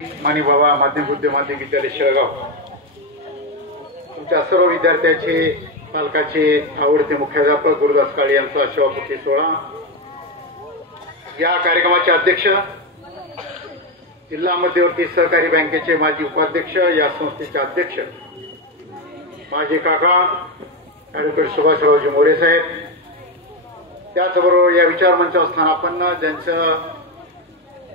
मानी बाबा माध्यमिक उद्योग माध्यमिक विद्यालय शेळगाव, तुमच्या सर्व विद्यार्थ्यांचे पालकाचे आवडते मुख्याध्यापक गुरुदास काळे यांचा शिवापुत्री सोहळा. या कार्यक्रमाचे अध्यक्ष जिल्हा मध्यवर्ती सहकारी बँकेचे माजी उपाध्यक्ष, या संस्थेचे अध्यक्ष माझे काका ॲडव्होकेट सुभाषरावजी मोरे साहेब, त्याचबरोबर या विचार मंचावर स्थानापन्न ज्यांचं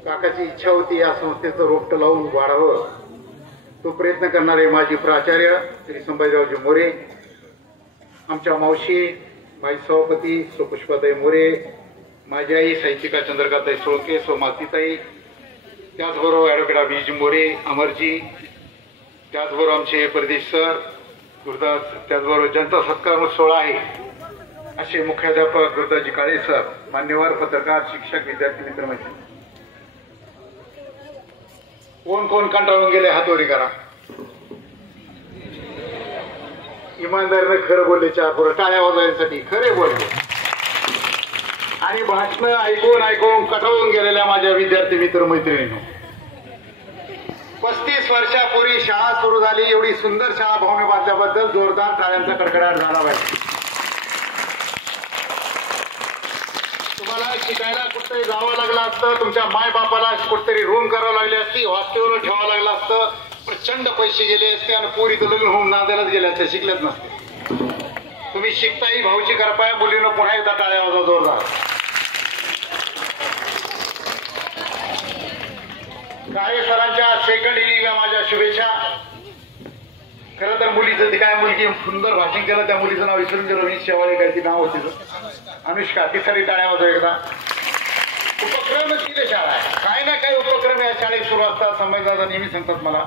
काकाची इच्छा होती या संस्थेचं रोपटं लावून वाढावं, तो प्रयत्न करणारे माजी प्राचार्य श्री संभाजीरावजी मोरे, आमच्या मावशी माजी सभापती सुपुष्पाताई मोरे, माझी आई साहित्यिका चंद्रकांताई सोळके, मातीताई, त्याचबरोबर ॲडव्होकेट अभिजी मोरे, अमरजी, त्याचबरोबर आमचे प्रदेश सर गुरुदास, त्याचबरोबर जनता सत्कार सोहळा आहे असे मुख्याध्यापक गुरुदासजी काळे सर, मान्यवर पत्रकार, शिक्षक, विद्यार्थी मित्रमैत्री. कोण कोण कंटाळून गेले हातोरी करा. इमानदारीने खरं बोलले, चार पोरं टाळ्या वाजवण्यासाठी खरे बोलले आणि भाषण ऐकून ऐकून कंटाळून गेलेल्या माझ्या विद्यार्थी मित्र मैत्रिणींनो, 35 वर्षापूर्वी शाळा सुरू झाली, एवढी सुंदर शाळा भूमी बांधल्याबद्दल जोरदार टाळ्यांचा कडकडाट झाला पाहिजे. तुम्हाला शिकायला कुठेतरी जावं लागलं असतं, तुमच्या माय बापाला कुठेतरी रूम करावं लागली असती, हॉस्टेलवर ठेवावं लागलं असतं, प्रचंड पैसे गेले असते आणि पोरी तर लग्न होऊन नांदायलाच गेले असते, शिकलेच नसते. तुम्ही शिकताही भाऊची करपाय, मुलीनं पुन्हा एकदा टाळ्या वाजवा जोरदार. काळे सरांच्या सेकंड इनिंगला माझ्या शुभेच्छा. खरं तर मुलीचं ती काय मुलगी सुंदर भाषण केलं, त्या मुलीचं नाव विसरून गेलो मी, शेवाळे काय ती नाव होती अनुष्का. ती खरी टाळ्या वाजव एकदा. उपक्रम दिले शाळा आहे, काय ना काही उपक्रम या शाळेत सुरू असतात. संभाजीदादा नेहमी सांगतात मला,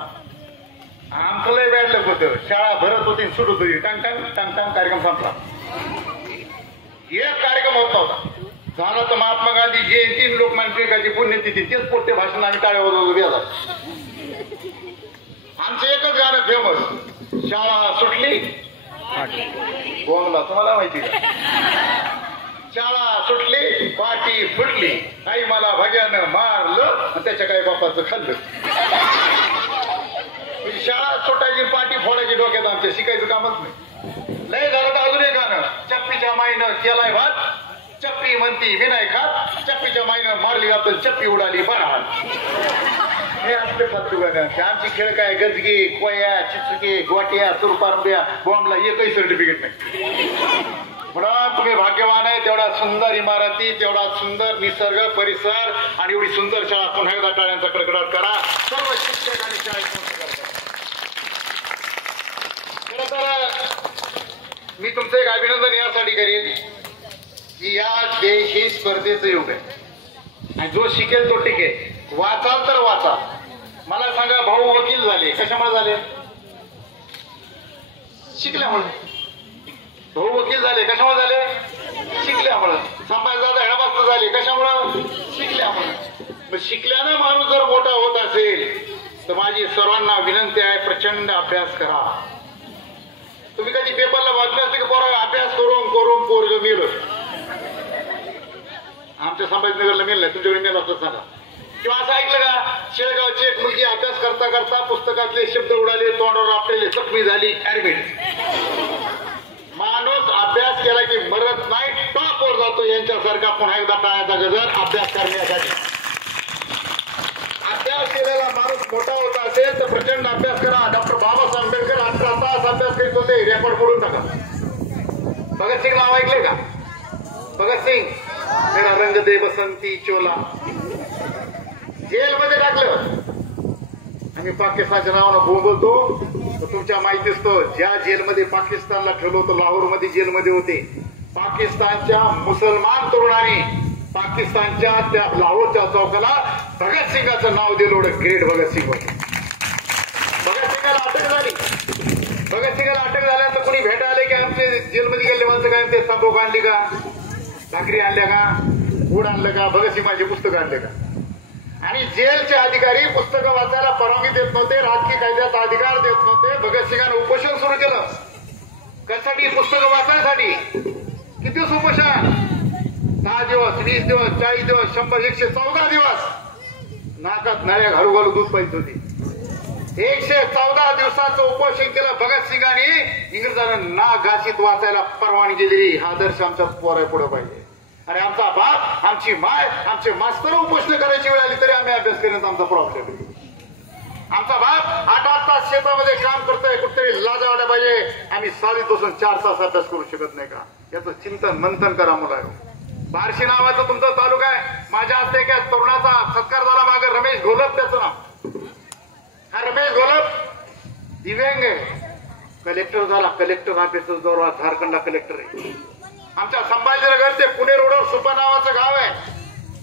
आमचं लय बॅड लक होतं, शाळा भरत होती सुट होत होती, टांग टांग टांग टांग कार्यक्रम संपला, एक कार्यक्रम होत नव्हता. झालं तर महात्मा गांधी जयंती, लोकमान्य टिळकांची पुण्यतिथी, तेच पुढते भाषण आम्ही टाळ्या वाजवतो बेजार. आमचं एकच गाणं फेमस, शाळा सुटली बोंबला, तुम्हाला माहिती का? शाळा सुटली पाठी फुटली, आई मला भग्यानं मारलं, त्याच्या काही बापाचं खाल्लं. शाळा सुटायची पाठी फोडायची डोक्यात आमच्या, शिकायचं कामच नाही. लय झालं तर अजून एक गाणं, चप्पीच्या माईनं केलाय भात, चप्पी म्हणती विनाय खात, चप्पीच्या माईनं मारली आपण, चप्पी उडाली बरात. हे आपले फालतू गाणं. आमची खेळ काय गजगी, कोया, चिचुके, गोट्या, सुरपारंब्या, बॉम्बला एकही सर्टिफिकेट नाही. म्हणून तुम्ही भाग्यवान आहे, तेवढा सुंदर इमारती, तेवढा सुंदर निसर्ग परिसर आणि एवढी सुंदर शाळा. पुन्हा एकदा टाळ्यांचा कडकडाट करा सर्व शिक्षक आणि शाळेत. खरं तर मी तुमचं एक अभिनंदन यासाठी करीन की या देश ही स्पर्धेचं युग आहे आणि जो शिकेल तो टिकेल. वाचाल तर वाचा. मला सांगा, भाऊ वकील झाले कशामुळे झाले? शिकल्यामुळे. भाऊ वकील झाले कशामुळे झाले? शिकल्यामुळे. संभाजीदादा हेडमास्तर झाले कशामुळे? शिकल्यामुळे. शिकल्यानं माणूस जर मोठा होत असेल तर माझी सर्वांना विनंती आहे, प्रचंड अभ्यास करा. तुम्ही कधी पेपरला वाचले असते की पोरं अभ्यास करून करून पोरग मेलं? आमच्या संभाजीनगरला मेल नाही, तुमच्याकडे मेल असं सांगा. किंवा असं ऐकलं का, शेळगावची एक मुलगी अभ्यास करता करता पुस्तकातले शब्द उडाले, तोंडावर आपल्याला जखमी झाली, ऍडमिट. माणूस अभ्यास केला की मरत नाही, टॉपवर जातो. यांच्यासारखा पुन्हा एकदा टाळ्याचा गजर अभ्यास करण्यासाठी. अभ्यास केलेला माणूस मोठा होता असेल तर प्रचंड अभ्यास करा. डॉक्टर बाबासाहेब आंबेडकर 18 तास अभ्यास करीत होते, रेकॉर्ड करून टाका. भगतसिंग नाव ऐकले का? भगतसिंग, मेरा रंग दे बसंती चोला, जेलमध्ये टाकलं. आम्ही पाकिस्तानच्या नावानं बोलतो, तुमच्या माहितीच तो ज्या जेलमध्ये पाकिस्तानला ठेवलं होतं, लाहोरमध्ये जेलमध्ये होते. पाकिस्तानच्या मुसलमान तरुणांनी पाकिस्तानच्या त्या लाहोरच्या चौकाला भगतसिंगाचं नाव दिलं होतं, ग्रेट भगतसिंग होते. भगतसिंगाला अटक झाली. भगतसिंगाला अटक झाल्यानंतर कुणी भेटायला आले की आमचे जेलमध्ये गेले माणसं काय ते संभोग आणली का, भाकरी आणल्या का, गुड आणलं का, भगतसिंग माझे पुस्तक आणले का? आणि जेलचे अधिकारी पुस्तकं वाचायला परवानगी देत नव्हते, राजकीय कायद्याचा अधिकार देत नव्हते. भगतसिंगानं उपोषण सुरू केलं. कशासाठी? पुस्तकं वाचण्यासाठी. किती दिवस उपोषण? 10 दिवस, 20 दिवस, 40 दिवस, 100, 114 दिवस. नाकात नळ्या घालू घालू दूध पाहिजे होती. 114 दिवसाचं उपोषण केलं भगतसिंगांनी. इंग्रजांना नाक घासीत वाचायला परवानगी दिली. हा आदर्श आमच्या पोरा पुढे पाहिजे. आणि आमचा बाप, आमची माय, आमचे मास्तर उपोषण करायची वेळ आली तरी आम्ही अभ्यास करण्याचा आमचा प्रॉब्लेम आहे. आमचा बाप 8-8 तास शेतामध्ये काम करतोय, कुठेतरी लाजा वाटायला पाहिजे. आम्ही सालीत बसून 4 तास अभ्यास करू शकत नाही का? याचं चिंतन मंथन करा मुलांनो. बार्शी नावाचा तुमचा तालुका आहे. माझ्या हस्ते एका तरुणाचा सत्कार झाला मागे, रमेश घोलप त्याचं नाव. हा रमेश घोलप दिव्यांग आहे, कलेक्टर झाला. कलेक्टर ऑफिसर जोरात झारखंडला कलेक्टर आहे. आमच्या संभाजीनगर ते पुणे रोडवर सुपा नावाचं गाव आहे.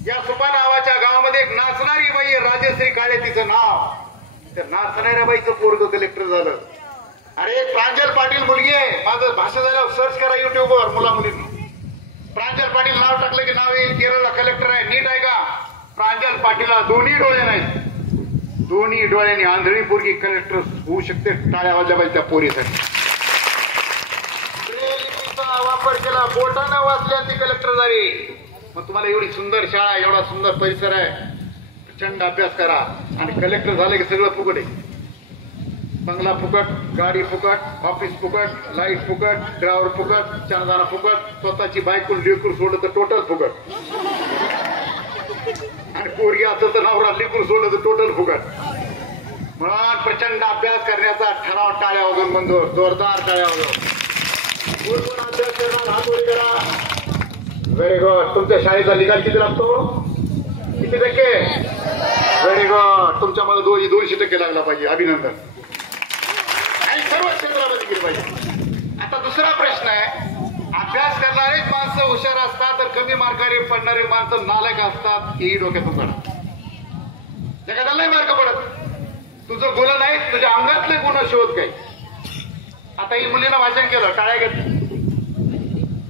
या सुपा नावाच्या गावामध्ये एक नाचणारी बाई आहे, राजश्री काळे तिचं नाव. त्या नाचणाऱ्या बाईचं पोरग कलेक्टर झालं. अरे प्रांजल पाटील मुलगी आहे. माझं भाषा झाल्यावर सर्च करा युट्यूबवर मुला मुलींना. प्रांजल पाटील नाव टाकलं की नाव येईल. केरळला कलेक्टर आहे. नीट आहे का? प्रांजल पाटीलला दोन्ही डोळे नाहीत. दोन्ही डोळ्यांनी आंधळी पोरगी कलेक्टर होऊ शकते. टाळ्या वाजल्या पाहिजे त्या पोरीसाठी. वापर केला, बोटानं वाचल्या ती कलेक्टर झाली. मग तुम्हाला एवढी सुंदर शाळा, एवढा सुंदर परिसर आहे, प्रचंड अभ्यास करा आणि कलेक्टर झाले की सगळं फुकट आहे. बंगला फुकट, गाडी फुकट, ऑफिस फुकट, लाईट फुकट, ड्रायव्हर फुकट, चणदाना फुकट, स्वतःची बायको लेकूर सोडलं तर टोटल फुकट. आणि पोरगी असं तर नवरा लेकूर सोडलं तर टोटल फुकट. म्हणून प्रचंड अभ्यास करण्याचा ठराव. टाळ्या वगैरे बंधू, जोरदार टाळ्या वगैरे. अभ्यास करणार, हात वर करा. Very good. तुमच्या शाळेचा निकाल किती लागतो? किती टक्के? Very good. तुमच्यामध्ये 200% लागला पाहिजे. अभिनंदन. आणि सर्व क्षेत्रामध्ये गेलं पाहिजे. आता दुसरा प्रश्न आहे, अभ्यास करणारेच माणसं हुशार असतात तर कमी मार्काने पडणारे माणसं नालायक असतात, हेही डोक्यातून काढा. एखाद्याला नाही मार्क पडत, तुझं गुण नाही, तुझ्या अंगातले गुण शोध काही. आता ही मुलीनं भाषण केलं, टाळ्या घेतल्या.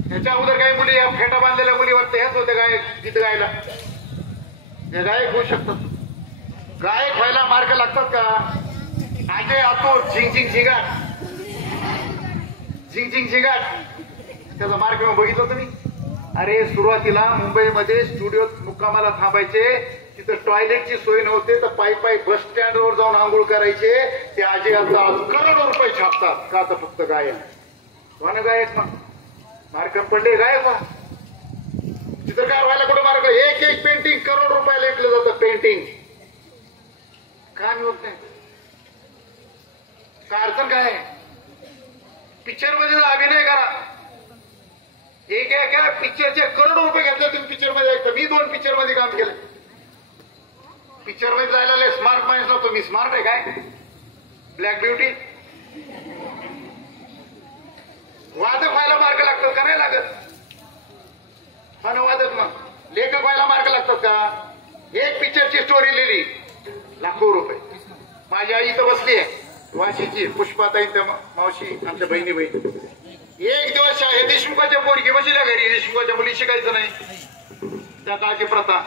ह्याच्या अगोदर काही मुली, या फेटा बांधलेल्या मुली वाटतं ह्याच होते गायक, गीत गायला. हे गायक होऊ शकतात. गायक व्हायला मार्क लागतात का? अजय आतूर झिंग झिंग झिंगाट, झिंग झिंग झिंगाट, त्याचा मार्क मी बघितलं तुम्ही. अरे सुरुवातीला मुंबईमध्ये स्टुडिओत मुक्कामाला थांबायचे, तिथं टॉयलेटची सोय नव्हते तर पायी पायी बस स्टँडवर जाऊन आंघोळ करायचे. ते अजय आता आज करोडो रुपये छापतात का? तर फक्त गायक. कोण गायक? मग मार्क पडले गायक. मग चित्रकार व्हायला कुठं मार्क? एक पेंटिंग करोड रुपयाला विकलं जातं. पेंटिंग का होत नाही? का अडचण काय? पिक्चर मध्ये अभिनय करा. एका पिक्चरचे करोड रुपये घेतले तुम्ही पिक्चर मध्ये. मी 2 पिक्चर मध्ये काम केलं. पिक्चर मध्ये जायला स्मार्ट माणूस नव्हतो मी. स्मार्ट आहे काय? Black beauty. वादक व्हायला मार्क लागतात का? नाही लागत. वादक. मग लेखक व्हायला मार्क लागतात का? एक पिक्चरची स्टोरी लिहिली, लाखो रुपये. माझी आई इथं बसली आहे, वाशीची पुष्पाताई, त्या मावशी, आमच्या बहिणी. एक दिवस हे देशमुखाच्या पोरगी बसल्या घरी. देशमुखाच्या मुली शिकायचं नाही, त्या काळची प्रथा.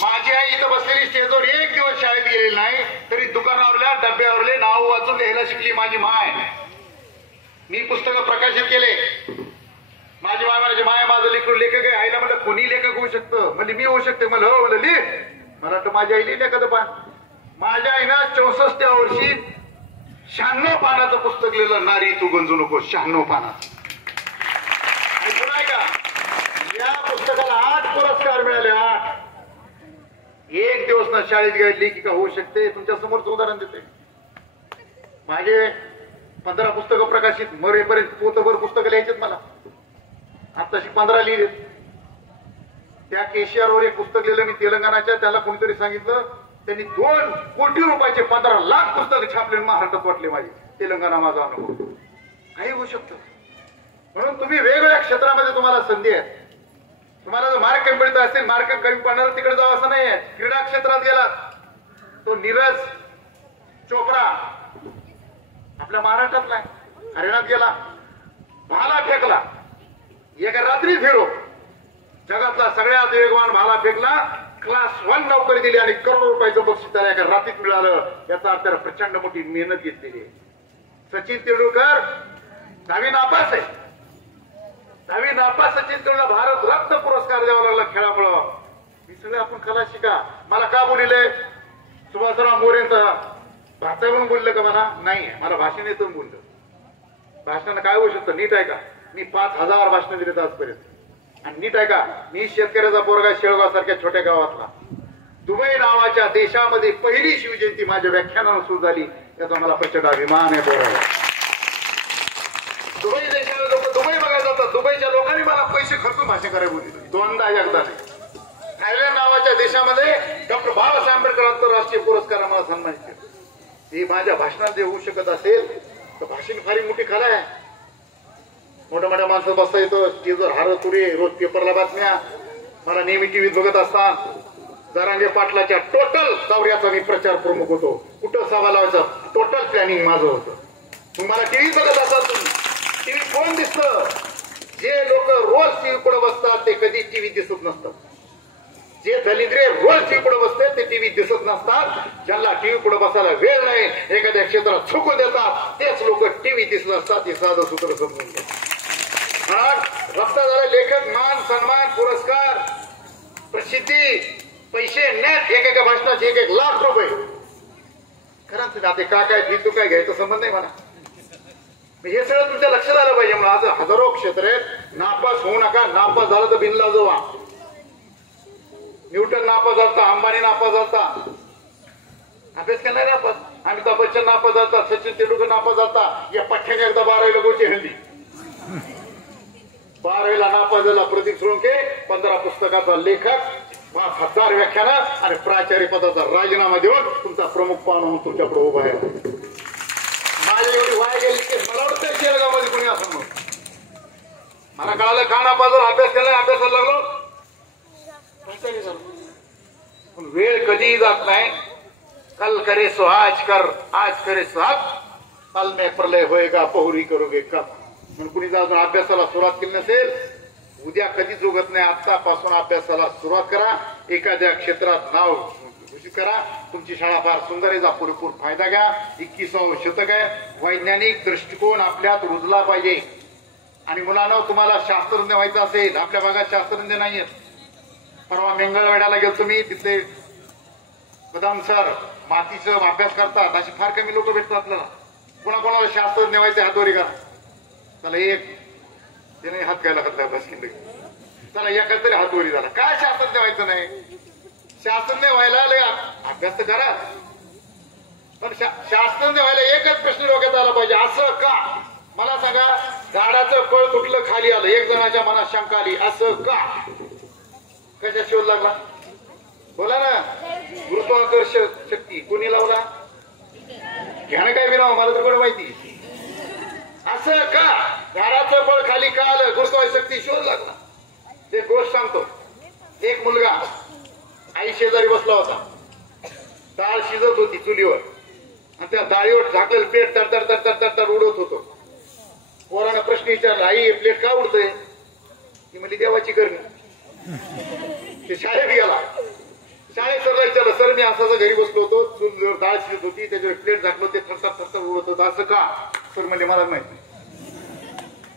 माझी आई इथं बसलेली स्टेजवर एक दिवस शाळेत गेलेली नाही, तरी दुकानावरल्या डब्यावरले नाव वाचून लिहायला शिकली माझी माय. मी पुस्तकं प्रकाशित केले. माझी माय म्हणायची, माय माझं लेकरू लेखक आहे. आईला म्हणलं कोणी लेखक होऊ शकतं? म्हणजे मी होऊ शकते. म्हणलं हो. म्हणलं लिह. मला वाटतं माझी आई लिहिली एखादं पान. माझ्या आईनं 64व्या वर्षी 96 पानाचं पुस्तक लिहिलं, नारी तू गंजू नको. 96 पानाचं. ऐकून आहे का? या पुस्तकाला 8 पुरस्कार मिळाले. 8. एक दिवस ना शाळेत गेली लेखिका होऊ शकते. तुमच्या समोरच उदाहरण देते. माझे 15 पुस्तकं प्रकाशित. मरेपर्यंत पोतभर पुस्तकं लिहायचेत मला. आताशी 15 लिहिले. त्या केशियारवर एक पुस्तक लिहिलं मी तेलंगणाच्या. त्याला कोणीतरी सांगितलं, त्यांनी 2 कोटी रुपयाचे 15 लाख पुस्तकं छापले. महाराष्ट्रात वाटले माझे. तेलंगणा माझा अनुभव. काही होऊ शकतं. म्हणून तुम्ही वेगवेगळ्या क्षेत्रामध्ये तुम्हाला संधी आहे. तुम्हाला जर मार्क कमी पडत असतील, मार्क कमी पडणार तिकडे जावं असं नाही आहे. क्रीडा क्षेत्रात गेला तो नीरज चोप्रा आपल्या महाराष्ट्रातला आहे. हरियाणात गेला, भाला फेकला. एका रात्रीच हिरो. जगातला सगळ्यात वेगवान भाला फेकला. क्लास 1 नोकरी दिली आणि करोडो रुपयाचं बक्षीस त्याला एका रात्रीत मिळालं. याचा अर्थ त्याला प्रचंड मोठी मेहनत घेतलेली आहे. सचिन तेंडुलकर 10वी नापास आहे. 10वी नापास सचिन तेंडुलकर भारत रत्न पुरस्कार द्यावा लागला खेळामुळं. हे सगळं आपण कला शिका. मला का बोलिले? सुभाषराव मोरेंचा भाषा म्हणून बोललं का नाही, मला भाषण येतं बोललं. भाषणानं काय होऊ शकतं? नीट आहे का? मी 5000 भाषणं दिलेत आजपर्यंत. आणि नीट आहे का? मी शेतकऱ्याचा पोरगा शेळगाव सारख्या छोट्या गावातला. दुबई नावाच्या देशामध्ये पहिली शिवजयंती माझ्या व्याख्यानानं सुरू झाली, याचा मला प्रचंड अभिमान आहे बोलायला. दुबई देशाला लोक दुबई बघायला जातात. दुबईच्या लोकांनी मला पैसे खर्चून भाषण करायला बोलली, दोनदा एकदा नाही. थायलंड नावाच्या देशामध्ये डॉक्टर बाबासाहेब आंबेडकर आंतरराष्ट्रीय पुरस्कार मला सन्मानित केला. हे माझ्या भाषणात जे होऊ शकत असेल तर भाषण फार मोठी खरं आहे. मोठ्या मोठ्या माणसं बसता येतो, टीव्हीवर हार तुरे, रोज पेपरला बातम्या. मला नेहमी टीव्हीत बघत असतात. जरांगे पाटलाच्या टोटल दौऱ्याचा मी प्रचार प्रमुख होतो. कुठं सभा लावायचा टोटल प्लॅनिंग माझं होतं. तुम्हाला टीव्ही बघत असाल तुम्ही, टीव्ही कोण दिसतं? जे लोक रोज टीव्ही पुढे बसतात ते कधी टीव्ही दिसत नसतात. जे दलिद्रे रोज टीव्ही पुढे बसते ते टीव्ही दिसत नसतात. ज्यांना टीव्ही पुढे बसायला वेळ नाही, एखाद्या क्षेत्रात चुकून देतात, तेच लोक टीव्ही दिसत असतात. हे साधं सूत्र समजून घ्या. रस्ता झाला लेखक, मान सन्मान, पुरस्कार, प्रसिद्धी, पैसे नेट, एकेका भाषणाचे 1-1 लाख रुपये. खरंच नाते का काय ठीक, तू काय घ्यायचा संबंध नाही मला. हे सगळं तुमच्या लक्षात आलं पाहिजे. मला आज हजारो क्षेत्र आहेत. नापास होऊ नका. नापास झालं तर बिनला जोवा. न्यूटन नापास झालता, अंबानी नापास झालता, अभ्यास केला नापास. अमिताभ बच्चन नापास झालता, सचिन तेंडुलकर नापास झालता. या पठ्ठ्याने एकदा 12वीला गोची हल्ली. 12वीला नापास झाला प्रदीप सोळंके, 15 पुस्तकाचा लेखक, 5000 व्याख्यान आणि प्राचार्य पदाचा राजीनामा देऊन तुमचा प्रमुख पाहुणा म्हणून तुमच्याकडे उभा आहे. माझ्या एवढी वाय गेली की मला वाटतं शेळगावमध्ये कोणी असं मग मला कळालं. का नापास झाला? अभ्यास केला, अभ्यासाला लागलो, पण वेळ कधीही जात नाही. कल करे सो आज कर, आज करे सो आज, कल में प्रलय होएगा पहुरी करोगे कब. म्हणून कुणी जर अजून अभ्यासाला सुरुवात केली नसेल, उद्या कधीच उगत नाही. आतापासून अभ्यासाला सुरुवात करा. एखाद्या क्षेत्रात नाव घोषित करा. तुमची शाळा फार सुंदर आहे, जा पुरेपूर फायदा घ्या. 21वे शतक आहे. वैज्ञानिक दृष्टिकोन आपल्यात रुजला पाहिजे. आणि मुलांना तुम्हाला शास्त्रज्ञ व्हायचं असेल, आपल्या भागात शास्त्रज्ञ नाहीयेत. परवा मंगळवेढ्याला गेलो तुम्ही, तिथले कदम सर मातीचा अभ्यास करतात. अशी फार कमी लोक भेटतात आपल्याला. कोणाकोणाला शास्त्रज्ञ व्हायचे हातवरी करा. चला एक त्याने हात घ्यायला लागला अभ्यास केले. चला एका तरी हातवरी झाला. काय शास्त्रज्ञ व्हायचं नाही? शास्त्रज्ञ व्हायला अभ्यास तर करा, पण शास्त्रज्ञ व्हायला एकच प्रश्न डोक्यात आला पाहिजे, असं का? मला सांगा, झाडाचं फळ तुटलं खाली आलं, एक जणाच्या मनात शंका आली, असं का? कशा शोध लागला? बोला ना. गुरुत्वाकर्षण शक्ती कोणी लावला? घ्यानं काय विनाव, मला तर कोणी माहिती. असं का? झाडाचं फळ खाली का आलं? गुरुत्वाकर्षण शक्ती शोध लागला. ते गोष्ट सांगतो. एक मुलगा आई शेजारी बसला होता. डाळ शिजत होती चुलीवर आणि त्या डाळीवर झाकलेलं प्लेट तर तर तर तर तर उडत होतो. पोरानं प्रश्न विचारला, आई प्लेट का उडतंय? ती म्हणली देवाची करणी. ते शाळेत गेला. शाळेत सरला विचारलं, सर मी असाच घरी बसलो होतो, चुलीवर डाळ शिजत होती, त्याच्यावर प्लेट झाकलं, ते थरथर थरथर उडत होतं, असं का? सर म्हणजे मला माहित नाही.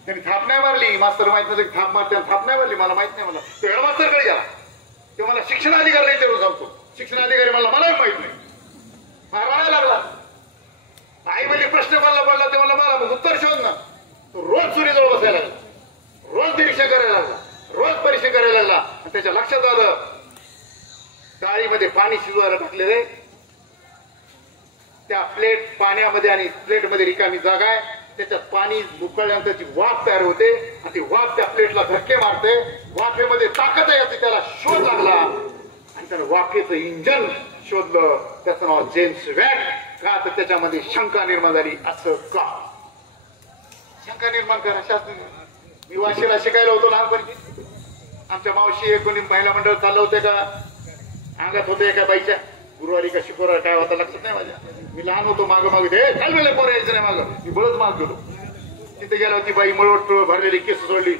त्यांनी थाप नाही मारली. मास्तर माहित नाही थाप मारते, थाप नाही मारली, मला माहित नाही. मला तो हेडमास्टरकडे गेला. ते मला शिक्षणाधिकाऱ्याला विचारून सांगतो. शिक्षणाधिकारी मला माहित नाही. रडायला लागला. आई म्हणजे प्रश्न पडला ते मला मग उत्तर शोध ना. तो रोज चुरीजवळ बसायला लागला, रोज निरीक्षण करायला लागला, रोज परीक्षण करायला लागला. आणि त्याच्या लक्षात आलं, डाळीमध्ये पाणी शिजवायला टाकलेले, त्या प्लेट पाण्यामध्ये आणि प्लेटमध्ये रिकामी जागा आहे, त्याच्यात पाणी उकळल्यानंतर ती वाफ तयार होते आणि ती वाफ त्या प्लेटला धक्के मारते. वाफेमध्ये ताकद आहे याचा त्याला शोध लागला आणि त्याला वाफेचं इंजन शोधलं. त्याचं नाव जेम्स वॅट. का? तर त्याच्यामध्ये शंका निर्माण झाली, असं का? शंका निर्माण करा. शास्त्र मी वाशीला शिकायला होतो लहानपणी. आमच्या मावशी कोणी महिला मंडळ चाललं होते का, अंगात होते एका बाईच्या, गुरुवारी का शुक्रवार काय होता लक्षात नाही माझ्या. मी लहान होतो, मागं चाललेलं पोरं यायचं नाही मागं. मी बळच माग गेलो. तिथे गेला होती बाई, मळवट भरलेली, केस सोडली,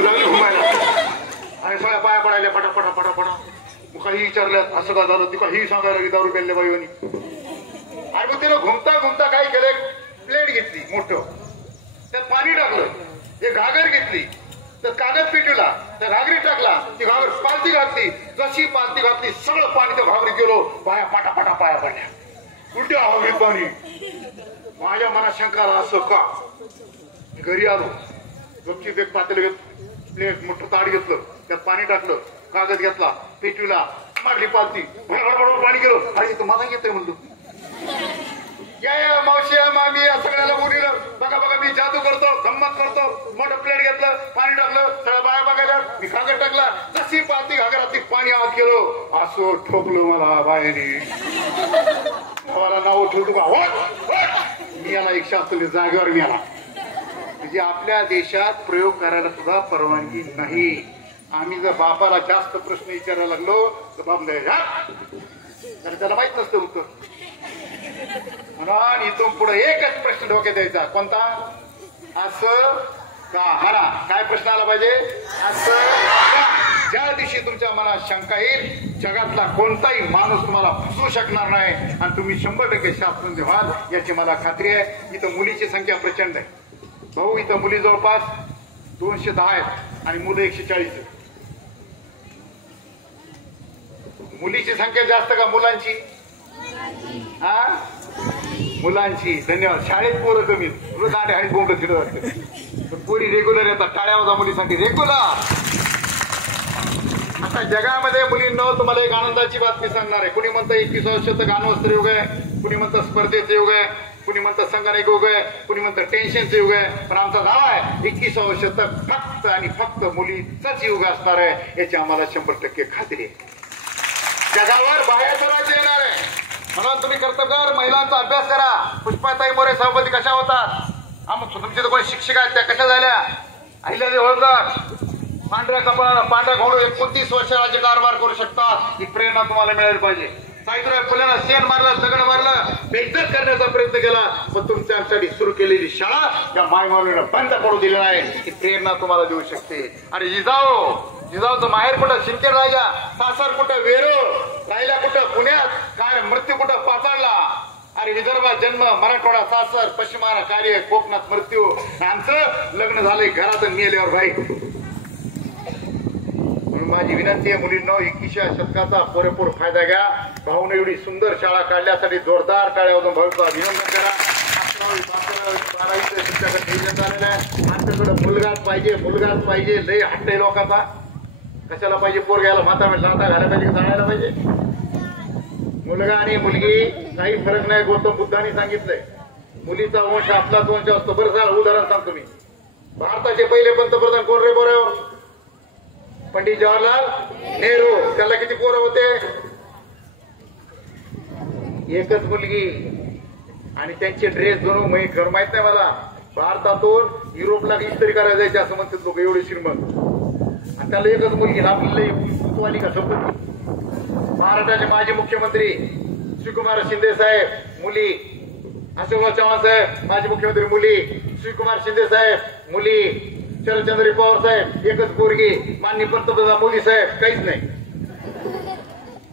लागली घुमायला आणि सगळ्या पाया पडायला पटापटा पटापटा. मग काही विचारल्यात, असं का झालं? ती काही सांगायला लागली दारू प्यायला बाईवानी. आणि मग तिला घुमता घुमता काय केलं, प्लेट घेतली मोठं, त्यात पाणी टाकलं, एक घागर घेतली, तर कागद पेटवला त्या घागरीत टाकला, ती घागर पालती घातली, जशी पालती घातली सगळं पाणी त्या घागरीत गेलो, पाया पाटा पाया पडल्या, उलट्या घागरीत पाणी. माझ्या मनात शंका आला, असं का? घरी आलो, गपचीप एक पातेलं घेतलं, एक मोठं ताट घेतलं, त्यात पाणी टाकलं, कागद घेतला, पेटवीला, मारली पालती, भडभड पाणी गेलं. अरे तो मला येतंय म्हणतो, या मावशी मामी या सगळ्याला बोलिलं, बघा मी जादू करतो, गंमत करतो. मोठं प्लेट घेतलं, पाणी टाकलं, सगळ्या बाया बघायला, मी घागर टाकला, जशी पालती घागरातली पाणी आत गेलो, असं ठोकलो मला बायाने. मला नाव ठेवतो का? मी याला एक शास्त्र जागेवर मी आला. म्हणजे आपल्या देशात प्रयोग करायला सुद्धा परवानगी नाही. आम्ही जर बापाला जास्त प्रश्न विचारायला लागलो तर बाप नाही, कारण त्याला माहित नसतं उत्तर. म्हणून इथून पुढे एकच प्रश्न डोक्यात द्यायचा, कोणता? असं का? हा ना, काय प्रश्न आला पाहिजे? असं का? ज्या दिवशी तुमच्या मनात शंका येईल, जगातला कोणताही माणूस तुम्हाला फसवू शकणार नाही आणि तुम्ही 100% शास्त्रज्ञ व्हाल याची मला खात्री आहे. इथं मुलीची संख्या प्रचंड आहे भाऊ, इथं मुली जवळपास 210 आहेत आणि मुलं 140 आहेत. मुलीची संख्या जास्त का मुलांची? हा, मुलांची. धन्यवाद. शाळेत पोरं कमी, रोज आडे हळी बोंब फिरत असते, पण पोरी रेग्युलर येतात. टाळ्या वाजा मुलीसाठी रेग्युलर. आता जगामध्ये मुलींनो तुम्हाला एक आनंदाची बातमी सांगणार आहे. कुणी म्हणतं 21 शतक अण्वस्त्र युग आहे, कुणी म्हणतं स्पर्धेचं युग आहे, कुणी म्हणतं संगणक युग आहे, कुणी म्हणतं टेन्शनचं युग आहे. पण आमचा दावा आहे 21 शतक फक्त आणि फक्त मुलीचाच युग असणार आहे, याची आम्हाला 100% खात्री आहे. जगावर बाहेरचं राज्य येणार आहे. म्हणून तुम्ही कर्तव्यदर महिलांचा अभ्यास करा. पुष्पाताई मोरे सभापती कशा होतात? तुमचे तर कोणी शिक्षिका आहेत त्या कशा झाल्या? अहिल्यादेवी होळकर पांढऱ्या कपाळ पांढऱ्या घोडू 29 वर्ष राज्य कारभार करू शकतात. ही प्रेरणा तुम्हाला मिळाली पाहिजे. सावित्रीबाई फुलेला शेण मारलं, दगड मारलं, बेइज्जत करण्याचा प्रयत्न केला, पण तुमच्यासाठी सुरू केलेली शाळा या मायमाऊलीनं बंद पडू दिली नाही. ही प्रेरणा तुम्हाला देऊ शकते. अरे जिजाऊचं माहेर कुठं? सिंचर राजा. सासर कुठं? वेरूळ. राहिला कुठं? पुण्यात. काय मृत्यू कुठं? पाचाडला. अरे विदर्भात जन्म, मराठवाडा सासर, पश्चिमाला कार्य, कोकणात मृत्यू. आमचं लग्न झालंय घरात मेल्यावर भाई. म्हणून माझी विनंती आहे मुलींनो, 21व्या शतकाचा पुरेपूर फायदा घ्या. भाऊने एवढी सुंदर शाळा काढल्यासाठी जोरदार टाळ्या वाजवून भाऊचं अभिनंदन करा. 12वीचं तुमच्याकडे नियोजन झालेलं आहे. आमच्याकडे मुलगाच पाहिजे. लय हट्ट आहे लोकांचा. कशाला पाहिजे? पोर घ्यायला माता लाता घालायला पाहिजे, जाणायला पाहिजे. मुलगा आणि मुलगी काही फरक नाही. गौतम बुद्धांनी सांगितलंय मुलीचा वंश आपलाच वंश असतो. बरं झालं उदाहरण सांगतो मी. भारताचे पहिले पंतप्रधान कोण रे बोराव? पंडित जवाहरलाल नेहरू. त्याला किती पोरं होते? एकच मुलगी. आणि त्यांचे ड्रेस बनवून घर माहित नाही मला. भारतातून युरोपला इस्त्री करायला जायचे असं म्हणतात लोक, एवढे श्रीमंत. आणि त्याला एकच मुलगी. आपल्याला आली का संपत्ती? महाराष्ट्राचे माजी मुख्यमंत्री श्रीकुमार शिंदे साहेब मुली, अशोकराव चव्हाण साहेब माजी मुख्यमंत्री मुली, श्रीकुमार शिंदे साहेब मुली, शरदचंद्र पवार साहेब एकच पोरगी, माननीय पंतप्रधान मोदी साहेब काहीच नाही.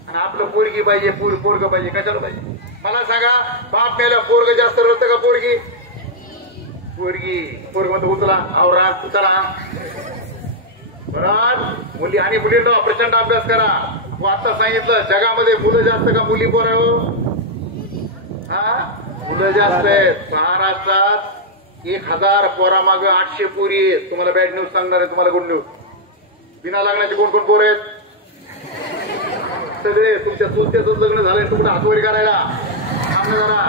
आणि आपलं पोरगी पाहिजे, पोरग पाहिजे. कशाला पाहिजे मला सांगा? बाप मेला पोरग जास्त रडतं का पोरगी? पोरग म्हणतो उचला आवरा चला. बरोबर. मुली आणि मुलींना प्रचंड अभ्यास करा. तू आता सांगितलं जगामध्ये मुलं जास्त का मुली पोरं हो? हा, मुलं जास्त आहेत. महाराष्ट्रात 1000 पोरामागं 800 पोरी आहेत. तुम्हाला बॅड न्यूज सांगणार आहे, तुम्हाला गुड न्यूज. बिना लग्नाचे कोण पोर आहेत? सगळे. तुमच्या चुलत्याचं लग्न झालंय, तुम्हाला हातवरी करायला जरा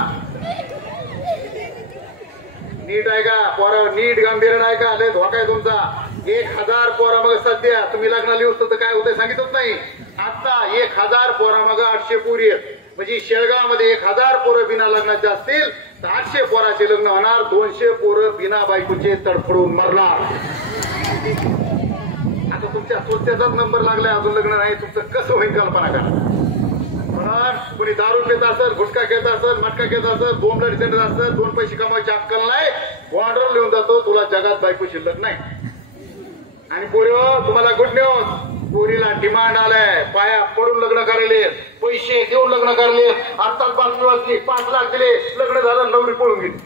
नीट आहे का? पोरावर नीट गांभीर्य आहे का? लय धोका आहे तुमचा. 1000 पोरामागं सध्या तुम्ही लग्नाला येऊ तर काय होतं सांगितलंच नाही. आता 1000 पोरामागं 800 पोरी आहेत. म्हणजे शेळगावमध्ये 1000 पोरं बिना लग्नाचे असतील तर 800 पोराचे लग्न होणार. 200 पोरं बिना बायकोचे तडफडून मरणार. आता तुमच्या चुलत्याचाच नंबर लागलाय, अजून लग्न नाही. तुमचं कसं होईल कल्पना करा. कोणी दारू घेत असेल, गुटखा घेत असेल, मटका घेत असेल, बोंबला डिसेंडर असेल, 2 पैसे कमावायची अक्कल नाही, बॉर्डर लिहून जातो तुला जगात बायको शिल्लक नाही. आणि पोरीवर तुम्हाला गुड न्यूज, पोरीला डिमांड आलाय. पाया पडून लग्न करायले, पैसे देऊन लग्न करायले. आत्ताच बातमी वाचली, 5 लाख दिले, लग्न झालं, नवरी पळून गेली.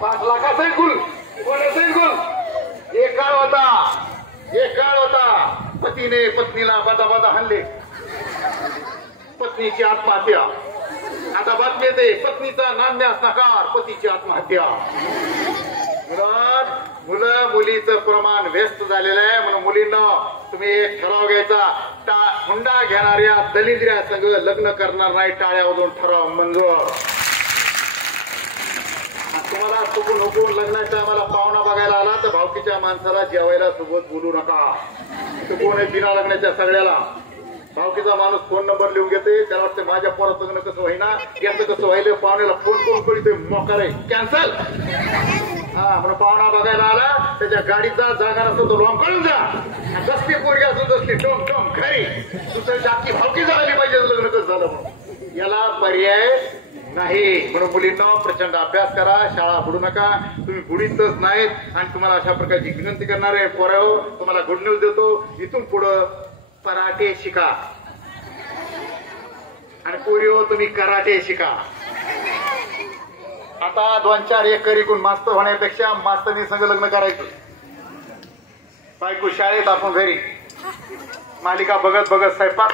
5 लाखाचा गुल, कोणाचाही गुल. एक काळ होता पतीने पत्नीला बादा हाणले, पत्नीची आत्महत्या. आता बातमी येते पत्नीचा नांदण्यास नकार, पतीची आत्महत्या. मुलं मुलीचं प्रमाण व्यस्त झालेलं आहे. म्हणून मुलींना तुम्ही एक ठराव घ्यायचा, हुंडा घेणाऱ्या दलिंद्र्या संघ लग्न करणार नाही, टाळ्या वाजवून ठराव मंजूर. तुम्हाला चुकून हुकून लग्नाच्या आम्हाला पाहुणा बघायला आला तर भावकीच्या माणसाला जेवायला सोबत बोलू नका. कोण आहे बिना लग्नाच्या सगळ्याला भावकीचा माणूस फोन नंबर लिहून घेते, त्याला वाटतं माझ्या पोराचं लग्न कसं होईना, याचं कसं व्हायलं, पाहुण्याला फोन करून करीत मोकार आहे कॅन्सल. हा म्हणून पाहुणा बघायला आला त्याच्या गाडीचा जागा नसतो तो लॉंग काढून जा, कसली पोरगी असून कसली टोम टोम घरी दुसऱ्याची अख्खी भावकी झाली पाहिजे लग्न कसं झालं म्हणून. याला पर्याय नाही. म्हणून मुलींना प्रचंड अभ्यास करा, शाळा बुडू नका. तुम्ही बुडीतच नाहीत आणि तुम्हाला अशा प्रकारची विनंती करणार आहे. पोराओ तुम्हाला गुड न्यूज देतो, इथून पुढं कराटे शिका आणि पोरीओ तुम्ही कराटे शिका. आता 2-4 एकर इकून मास्तर होण्यापेक्षा मास्तरनी संग लग्न करायचं. बायको शाळेत, आपण घरी मालिका बघत बघत स्वयंपाक.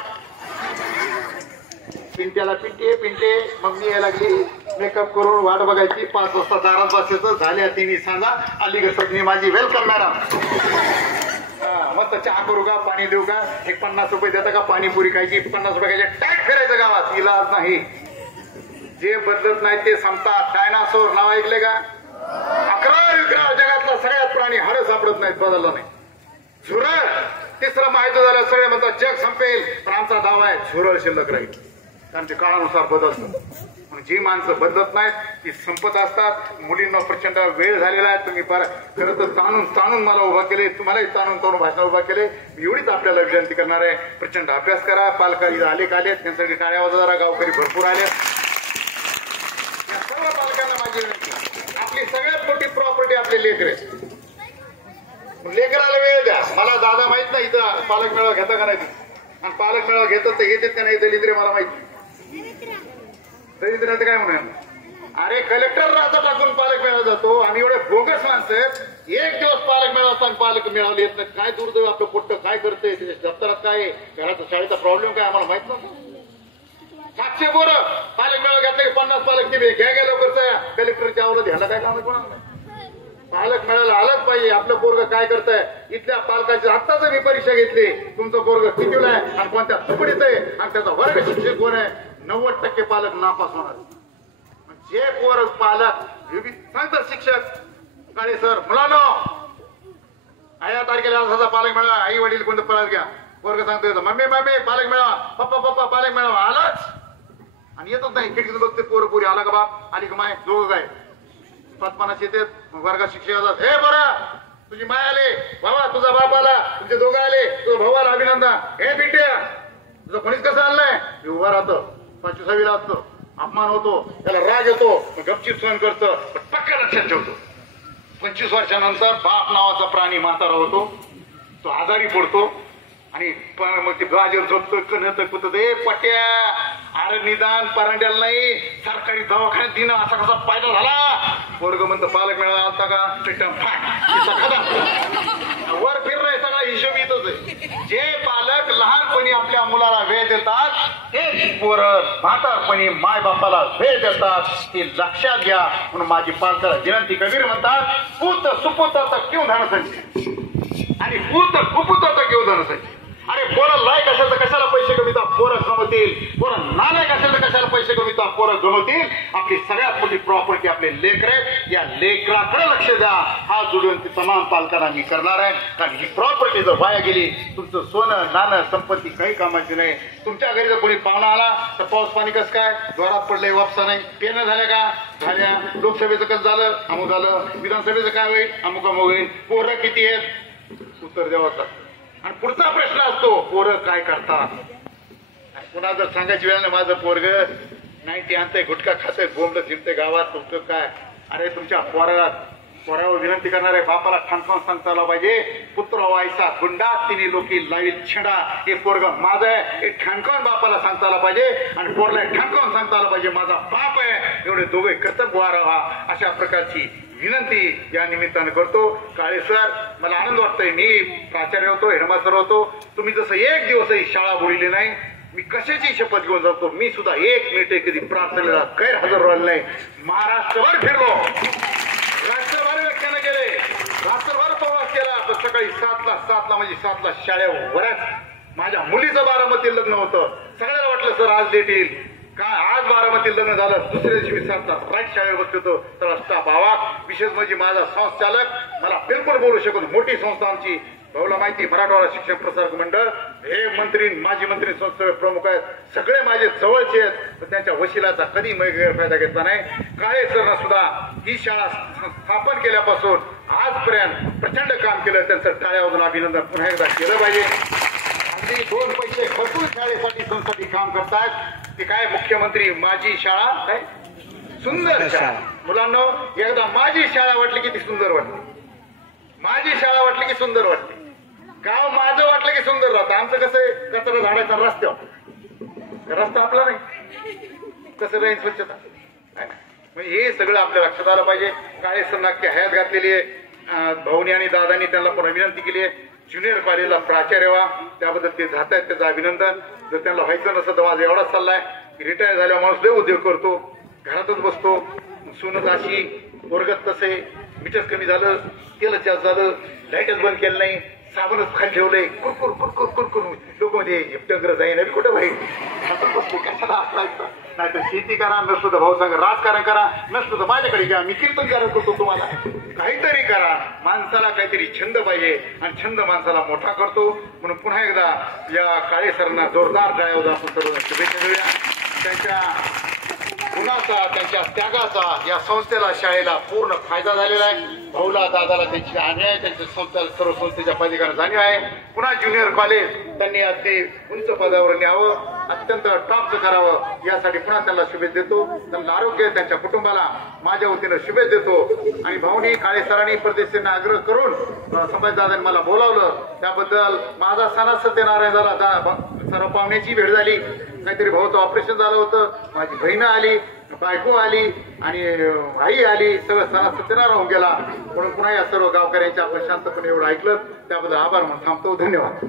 पिंट्याला पिंटे मम्मी यायला लागली, मेकअप करून वाट बघायची. 5 वाजता दारात बसायचं, झाल्या 3 सांगा आली ग सगळी माझी वेलकम मॅडम. मस्त चहा करू का, पाणी देऊ का, एक 50 रुपये देता का, पाणीपुरी खायची, 50 रुपये खायचे, टॅग फिरायचं गावात. इलाज नाही. जे बदलत नाही ते संपतात. डायनासोर नाव ऐकले का? 11 जगातला सगळ्यात प्राणी हाड सापडत नाहीत, बदलला नाही. झुरळ 3रं माहिती झालं, सगळे म्हणतात जग संपेल, पण आमचा दावा आहे झुरळ शिल्लक राहील, कारण ते काळानुसार बदलतं. जी माणसं बदलत नाहीत ती संपत असतात. मुलींना प्रचंड वेळ झालेला आहे. तुम्ही खरं तर ताणून मला उभा केले, तुम्हालाही ताणून भाषण उभा केले. एवढीच आपल्याला विनंती करणार आहे, प्रचंड अभ्यास करा. पालकांनी आले त्यांच्यासाठी टाळ्या वाजवा. गावकरी भरपूर आले. सर्व पालकांना माझी विनंती, आपली सगळ्यात मोठी प्रॉपर्टी आपले लेकरे. लेकराला वेळ द्या. मला दादा माहित नाही इथं पालक मेळावा घेता का नाही, आणि पालक मेळावा घेतात तर घेतात का नाही दलिंद्रे मला माहिती. दलिंद्र काय म्हणून अरे कलेक्टर राजा टाकून पालक मेळावा जातो. आम्ही एवढे बोगस माणसं, एक दिवस पालक मेळावा असताना पालक मेळावले येत नाही. काय दुर्दैव आपलं पोट्ट काय करते, त्याच्या दप्तरात काय घराचा शाळेचा प्रॉब्लेम काय आम्हाला माहित नव्हतं. 700 पोरं पालक मेळावा घेतले की 50 पालक दिवे घ्या लवकर. कलेक्टरच्या आवडत ह्याला काय काम कोणाला नाही. पालक मेळायला आलंच पाहिजे. आपलं पोरग काय करतंय, इथल्या पालकाची आत्ताच मी परीक्षा घेतली, तुमचं पोरग कितीला आहे आणि कोणत्या तुकडीत आहे आणि त्याचा वर्ग शिक्षक कोण आहे. 90% पालक नापास होणार. जे पोर पालक सांगतात शिक्षक काळे सर मुलांनो या तारखेला असा पालक मेळावा, आई वडील कोणतं पालक घ्या. पोरग सांगतोय मम्मी पालक मेळावा, पप्पा पालक मेळावा. आलाच आणि येतच नाही. खिडकीतून बघते पोरं पोरी आला का बाप, आली का माय, दोघं काय 5-50 येतात. वर्गात शिक्षक हे बरं तुझी माय आले, बाबा तुझा बाप आला, तुमचे दोघं आले, तुझा भाऊ आला, अभिनंदन. हे बिट्या तुझं कोणीच कसं आलंय, उभा राहतं 25वीला असतं, अपमान होतो, त्याला राग येतो, गपचीप सहन करतं, पक्का लक्षात ठेवतो. 25 वर्षानंतर बाप नावाचा प्राणी म्हातारा होतो, तो आजारी पडतो आणि मग ते गाजर झोपतो कणत कुत दे पट्या. अरे निदान परांड्याला नाही सरकारी दवाखान्यात दिनं असा कसा फायदा झाला. पोरग म्हणतं पालक मेळावा आलता का, वर फिरलाय सगळा हिशोब येतच आहे. जे पालक लहानपणी आपल्या मुलाला वेळ देतात तेच पोरं म्हातारपणी माय बापाला वेळ देतात, ते लक्षात घ्या. म्हणून माझी पालकाला विनंती. कबीर म्हणतात पूत सुपुतात क्यों धन संचय आणि पूत कुपुतात क्यों धन संचय. अरे पोरं लायक असेल तर कशाला पैसे कमीता पोरं कमवतील, पोरं नालायक असेल तर कशाला पैसे कमीता पोरं गमवतील. आपली सगळ्यात मोठी प्रॉपर्टी आपले लेकरे, या लेकराकडे लक्ष द्या. हा जोडून तमाम पालकांना मी करणार आहे. कारण ही प्रॉपर्टी जर वाया गेली, तुमचं सोनं नाणं संपत्ती काही कामाची नाही. तुमच्या घरी जर कोणी पाहुणा आला तर पाऊस पाणी कसं काय, जोरात पडलंय वापसा नाही, पेनं झाल्या का झाल्या, लोकसभेचं कसं झालं अमुक झालं, विधानसभेचं काय होईल अमुक अमुक होईल, पोरं किती आहेत उत्तर द्यावं लागतं. आणि पुढचा प्रश्न असतो पोरं काय करतात. पुन्हा जर सांगायची वेळ नाही माझं पोरग नाही ते आणतंय गुटखा खातंय बोंबलं फिरतंय गावात, तुमचं काय. अरे तुमच्या पोरावर विनंती करणार आहे, बापाला ठाणकावून सांगता आला पाहिजे. पुत्र व्हायचा गुंडा तिने लोकी लावीत छेडा, हे पोरग माझं आहे हे ठाणकावून बापाला सांगता आला पाहिजे. आणि पोरला ठाणकावून सांगता आला पाहिजे माझा बाप आहे. एवढे दोघे कर्तव्यवार राहा. अशा प्रकारची विनंती या निमित्तानं करतो. काळे सर, मला आनंद वाटतोय, मी प्राचार्य होतो, हेडमास्टर होतो, तुम्ही जसं एक दिवसही शाळा बोलली नाही, मी कशाची शपथ घेऊन जातो, मी सुद्धा 1 मिनिट कधी प्रार्थनेला गैरहजर राहिलो नाही. महाराष्ट्रभर फिरलो, राष्ट्रभर व्याख्यानं केले, रात्रभर प्रवास केला, पण सकाळी 7ला म्हणजे 7ला शाळेवरच माझ्या मुलीचं बारामती लग्न होतं. सगळ्याला वाटलं सर आज लेट येईल, काय आज बारामती लग्न झालं, दुसऱ्या दिवशी 7ला राईट शाळेवर बसलो होतो. तर स्टाफ आवाक, विशेष म्हणजे माझा संस्थाचालक, मला बिलकुल बोलू शकत, मोठी संस्था आमची, भाऊला माहिती, मराठवाडा शिक्षण प्रसारक मंडळ, हे मंत्री, माजी मंत्री, संस्थेचे प्रमुख आहेत, सगळे माझे जवळचे आहेत, पण त्यांच्या वशिलाचा कधी मी गैरफायदा घेतला नाही. काळे सरनं सुद्धा ही शाळा स्थापन केल्यापासून आजपर्यंत प्रचंड काम केलं, त्यांचं टाळ्या वाजून अभिनंदन पुन्हा एकदा केलं पाहिजे. अगदी 2 पैसे खर्चून शाळेसाठी संस्थांसाठी काम करतात. ते काय मुख्यमंत्री माझी शाळा, काय सुंदर शाळा. मुलांना एकदा माझी शाळा वाटली की ती सुंदर वाटते, माझी शाळा वाटली की सुंदर वाटते, गाव माझं वाटलं की सुंदर राहतं. आमचं कसं आहे, कचरा झाडायचा रस्त्यावर, रस्ता आपला नाही, कसं राहील स्वच्छता, म्हणजे हे सगळं आपल्या लक्षात आलं पाहिजे. काळे सर नक्की हयात घातलेली आहे. भाऊनी आणि दादांनी त्यांना पुन्हा विनंती केली आहे, ज्युनियर कॉलेजला प्राचार्य व्हा, त्याबद्दल ते जात आहेत, त्याचं अभिनंदन. जर त्यांना व्हायचं नसतं तर माझा एवढाच सल्ला आहे की रिटायर झाल्यावर माणूस लय उद्योग करतो, घरातच बसतो, सोनच अशी, वर्गात तसे, मीठच कमी झालं, तेलच जास्त झालं, लाईटच बंद केलं नाही, साबणच खाली ठेवलंय, कुरकुर कुरकुर कुरकुर, लोक म्हणजे डंगर जाईन कुठं भाई, कशाला असायचं. नाही तर शेती करा, नसतं तर भाऊ सांगा राजकारण करा, नसतं तर माझ्याकडे घ्या, मी कीर्तन करत होतो, तुम्हाला काहीतरी करा. माणसाला काहीतरी छंद पाहिजे, आणि छंद माणसाला मोठा करतो. म्हणून पुन्हा एकदा या काळे सरांना जोरदार टाळ्या आपण सर्व शुभेच्छा देऊया. त्यांच्या गुणाचा, त्यांच्या त्यागाचा या संस्थेला, शाळेला पूर्ण फायदा झालेला आहे. भाऊला, दादाला त्यांची जाणीव आहे, त्यांच्या संस्थेला, सर्व संस्थेच्या पदाधिकाऱ्यांना जाणीव आहे. पुन्हा ज्युनियर कॉलेज त्यांनी अगदी उंच पदावर न्यावं, अत्यंत टॉपचं करावं, यासाठी पुन्हा त्यांना शुभेच्छा देतो. त्यांना आरोग्य, त्यांच्या कुटुंबाला माझ्या वतीनं शुभेच्छा देतो. आणि भाऊनी, काळे सरांनी, परदेशींना आग्रह करून संभाजीदादांनी मला बोलावलं, त्याबद्दल माझा सणा सत्यनारायण झाला. सर्व पाहुण्याची भेट झाली, काहीतरी भाऊचं ऑपरेशन झालं होतं, माझी बहीण आली, बायको आली आणि आई आली, सगळं सणा सत्यनारायण होऊन गेला. म्हणून पुन्हा या सर्व गावकऱ्यांच्या आपण शांतपणे एवढं ऐकलं, त्याबद्दल आभार म्हणून थांबतो. धन्यवाद.